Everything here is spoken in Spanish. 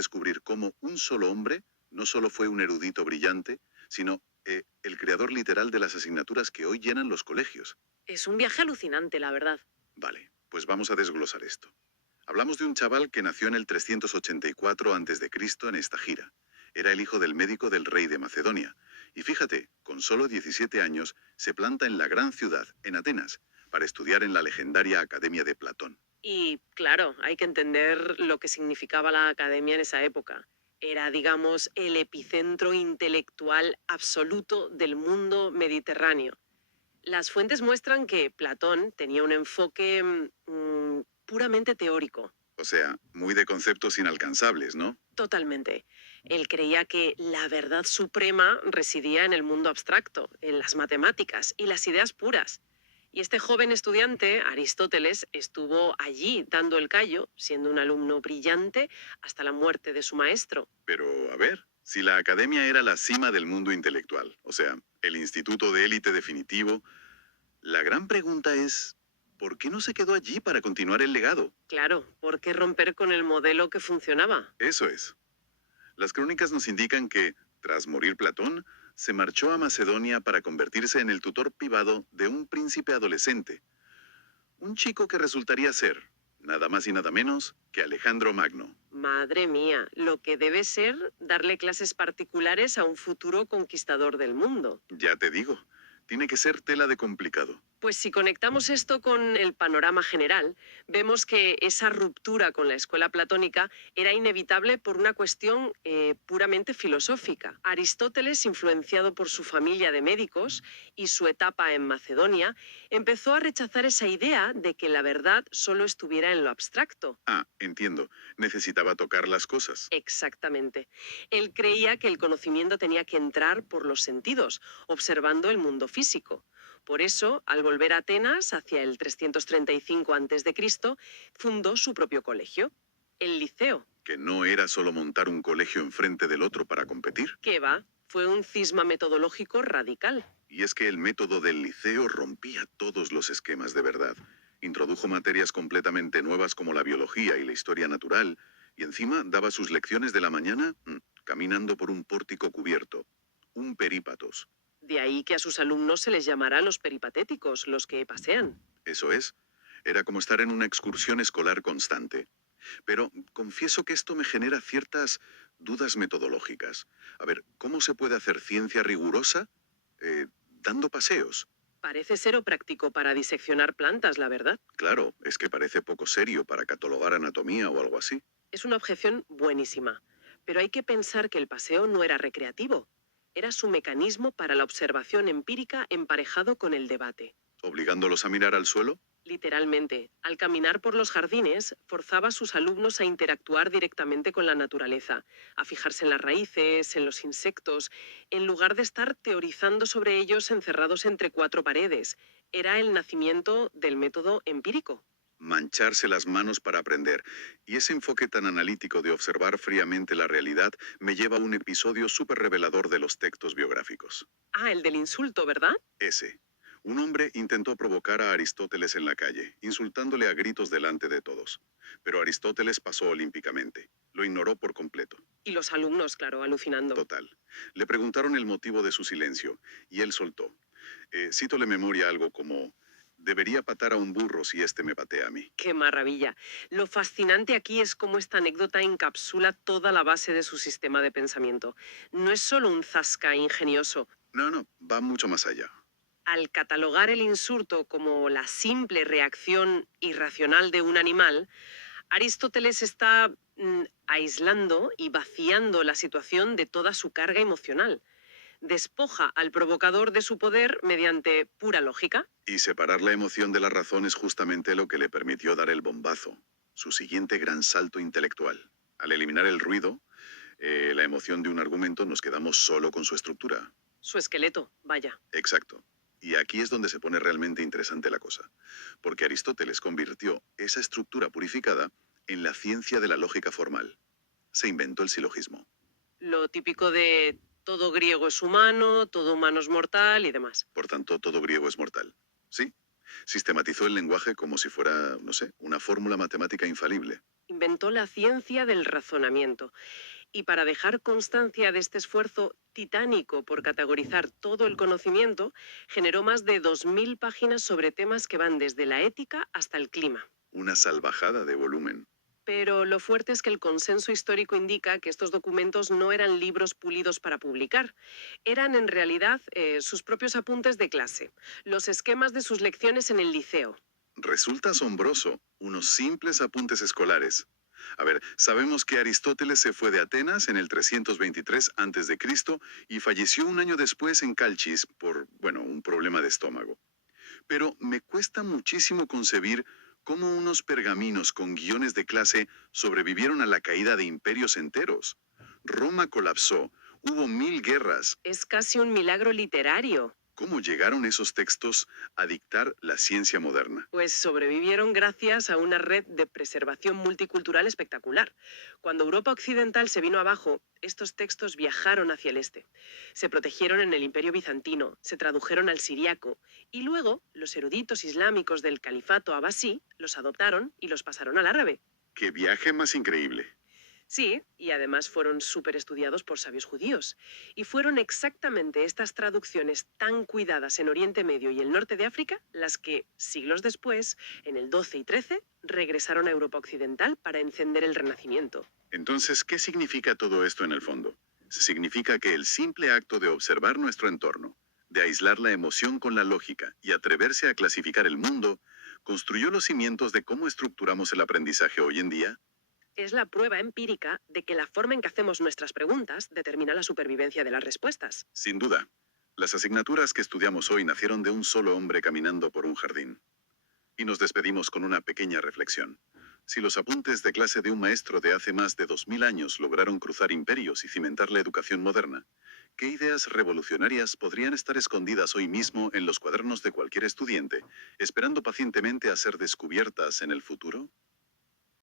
descubrir cómo un solo hombre no solo fue un erudito brillante, sino el creador literal de las asignaturas que hoy llenan los colegios. Es un viaje alucinante, la verdad. Vale, pues vamos a desglosar esto. Hablamos de un chaval que nació en el 384 a.C. en Estagira. Era el hijo del médico del rey de Macedonia. Y fíjate, con solo 17 años, se planta en la gran ciudad, en Atenas, para estudiar en la legendaria Academia de Platón. Y claro, hay que entender lo que significaba la academia en esa época. Era, digamos, el epicentro intelectual absoluto del mundo mediterráneo. Las fuentes muestran que Platón tenía un enfoque puramente teórico. O sea, muy de conceptos inalcanzables, ¿no? Totalmente. Él creía que la verdad suprema residía en el mundo abstracto, en las matemáticas y las ideas puras. Y este joven estudiante, Aristóteles, estuvo allí dando el callo, siendo un alumno brillante hasta la muerte de su maestro. Pero, a ver, si la academia era la cima del mundo intelectual, o sea, el instituto de élite definitivo, la gran pregunta es, ¿por qué no se quedó allí para continuar el legado? Claro, ¿por qué romper con el modelo que funcionaba? Eso es. Las crónicas nos indican que, tras morir Platón, se marchó a Macedonia para convertirse en el tutor privado de un príncipe adolescente, un chico que resultaría ser, nada más y nada menos, que Alejandro Magno. Madre mía, lo que debe ser darle clases particulares a un futuro conquistador del mundo. Ya te digo, tiene que ser tela de complicado. Pues si conectamos esto con el panorama general, vemos que esa ruptura con la escuela platónica era inevitable por una cuestión puramente filosófica. Aristóteles, influenciado por su familia de médicos y su etapa en Macedonia, empezó a rechazar esa idea de que la verdad solo estuviera en lo abstracto. Ah, entiendo, necesitaba tocar las cosas. Exactamente. Él creía que el conocimiento tenía que entrar por los sentidos, observando el mundo físico. Por eso, al volver a Atenas, hacia el 335 a.C., fundó su propio colegio, el Liceo. Que no era solo montar un colegio enfrente del otro para competir. Que va, fue un cisma metodológico radical. Y es que el método del liceo rompía todos los esquemas de verdad. Introdujo materias completamente nuevas como la biología y la historia natural, y encima daba sus lecciones de la mañana caminando por un pórtico cubierto. Un perípatos. De ahí que a sus alumnos se les llamara los peripatéticos, los que pasean. Eso es. Era como estar en una excursión escolar constante. Pero confieso que esto me genera ciertas dudas metodológicas. A ver, ¿cómo se puede hacer ciencia rigurosa dando paseos? Parece ser o práctico para diseccionar plantas, la verdad. Claro, es que parece poco serio para catalogar anatomía o algo así. Es una objeción buenísima. Pero hay que pensar que el paseo no era recreativo. Era su mecanismo para la observación empírica emparejado con el debate. ¿Obligándolos a mirar al suelo? Literalmente, al caminar por los jardines, forzaba a sus alumnos a interactuar directamente con la naturaleza, a fijarse en las raíces, en los insectos, en lugar de estar teorizando sobre ellos encerrados entre cuatro paredes. Era el nacimiento del método empírico. Mancharse las manos para aprender. Y ese enfoque tan analítico de observar fríamente la realidad me lleva a un episodio súper revelador de los textos biográficos. Ah, el del insulto, ¿verdad? Ese. Un hombre intentó provocar a Aristóteles en la calle, insultándole a gritos delante de todos. Pero Aristóteles pasó olímpicamente. Lo ignoró por completo. Y los alumnos, claro, alucinando. Total. Le preguntaron el motivo de su silencio, y él soltó. Cítole memoria algo como, debería patar a un burro si éste me patea a mí. ¡Qué maravilla! Lo fascinante aquí es cómo esta anécdota encapsula toda la base de su sistema de pensamiento. No es solo un zasca ingenioso. No, va mucho más allá. Al catalogar el insulto como la simple reacción irracional de un animal, Aristóteles está aislando y vaciando la situación de toda su carga emocional. Despoja al provocador de su poder mediante pura lógica. Y separar la emoción de la razón es justamente lo que le permitió dar el bombazo, su siguiente gran salto intelectual. Al eliminar el ruido, la emoción de un argumento, nos quedamos solo con su estructura. Su esqueleto, vaya. Exacto. Y aquí es donde se pone realmente interesante la cosa, porque Aristóteles convirtió esa estructura purificada en la ciencia de la lógica formal. Se inventó el silogismo. Lo típico de todo griego es humano, todo humano es mortal y demás. Por tanto, todo griego es mortal. Sí, Sistematizó el lenguaje como si fuera, no sé, una fórmula matemática infalible. Inventó la ciencia del razonamiento. Y para dejar constancia de este esfuerzo titánico por categorizar todo el conocimiento, generó más de 2.000 páginas sobre temas que van desde la ética hasta el clima. Una salvajada de volumen. Pero lo fuerte es que el consenso histórico indica que estos documentos no eran libros pulidos para publicar, eran en realidad sus propios apuntes de clase, los esquemas de sus lecciones en el liceo. Resulta asombroso, unos simples apuntes escolares. A ver, sabemos que Aristóteles se fue de Atenas en el 323 a.C. y falleció un año después en Calchis por, bueno, un problema de estómago. Pero me cuesta muchísimo concebir cómo unos pergaminos con guiones de clase sobrevivieron a la caída de imperios enteros. Roma colapsó, hubo 1000 guerras. Es casi un milagro literario. ¿Cómo llegaron esos textos a dictar la ciencia moderna? Pues sobrevivieron gracias a una red de preservación multicultural espectacular. Cuando Europa Occidental se vino abajo, estos textos viajaron hacia el este. Se protegieron en el Imperio Bizantino, se tradujeron al siriaco y luego los eruditos islámicos del Califato Abbasí los adoptaron y los pasaron al árabe. ¡Qué viaje más increíble! Sí, y además fueron súper estudiados por sabios judíos. Y fueron exactamente estas traducciones tan cuidadas en Oriente Medio y el norte de África las que, siglos después, en el 12 y 13, regresaron a Europa Occidental para encender el Renacimiento. Entonces, ¿qué significa todo esto en el fondo? Significa que el simple acto de observar nuestro entorno, de aislar la emoción con la lógica y atreverse a clasificar el mundo, construyó los cimientos de cómo estructuramos el aprendizaje hoy en día. Es la prueba empírica de que la forma en que hacemos nuestras preguntas determina la supervivencia de las respuestas. Sin duda, las asignaturas que estudiamos hoy nacieron de un solo hombre caminando por un jardín. Y nos despedimos con una pequeña reflexión. Si los apuntes de clase de un maestro de hace más de 2000 años lograron cruzar imperios y cimentar la educación moderna, ¿qué ideas revolucionarias podrían estar escondidas hoy mismo en los cuadernos de cualquier estudiante, esperando pacientemente a ser descubiertas en el futuro?